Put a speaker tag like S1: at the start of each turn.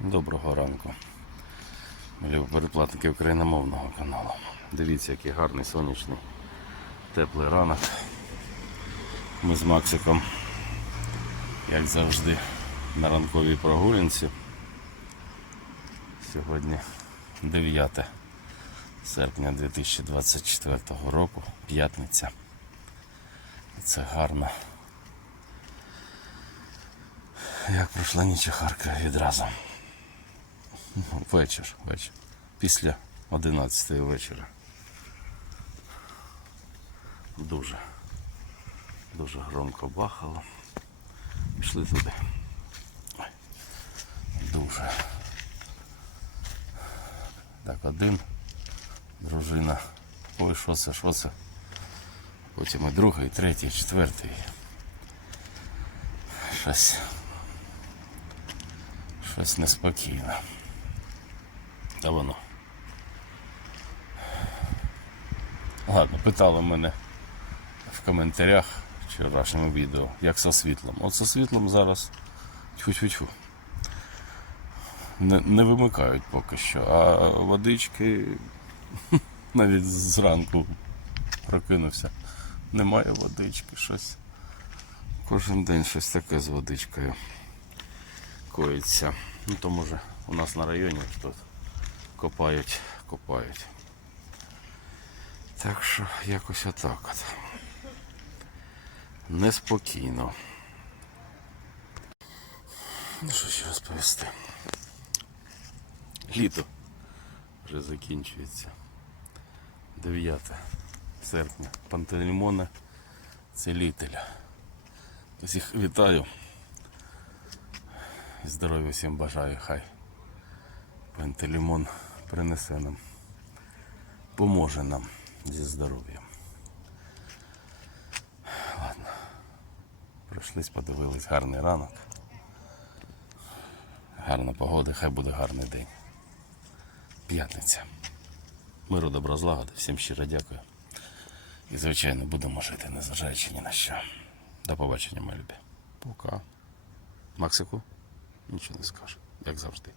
S1: Доброго ранку. Любі переплатники україномовного каналу. Дивіться, який гарний сонячний, теплий ранок. Ми з Максиком, як завжди, на ранковій прогулянці. Сьогодні 9 серпня 2024 року, п'ятниця. Це гарно. Як пройшла ніч у Харкові відразу. Вечір, вечір. Після 11 вечора. Дуже, дуже громко бахало. Пішли туди. Дуже. Так, один, дружина. Ой, що це, що це? Потім і другий, і третій, і четвертий. Щось. Щось неспокійно. Та воно. Ладно, питали мене в коментарях вчорашньому відео, як со світлом. От со світлом зараз тьфу-тьфу-тьфу. Не, не вимикають поки що, а водички навіть зранку прокинувся. Немає водички, щось. Кожен день щось таке з водичкою коїться. Ну то може у нас на районі тут копають, копають. Так що якось отак от. Неспокійно. Ну що ще розповісти? Літо вже закінчується. 9 серпня. Пантелеймона Целителя. Всіх вітаю. Здоров'я всім бажаю, хай Пантелеймон принесе нам, поможе нам зі здоров'ям. Ладно. Пройшлись, подивились, гарний ранок. Гарна погода, хай буде гарний день. П'ятниця. Миру добра злагоди, всім щиро дякую. І, звичайно, будемо жити, незважаючи ні на що. До побачення, мої любі. Пока. Максику? Нічого не скажу, як завжди.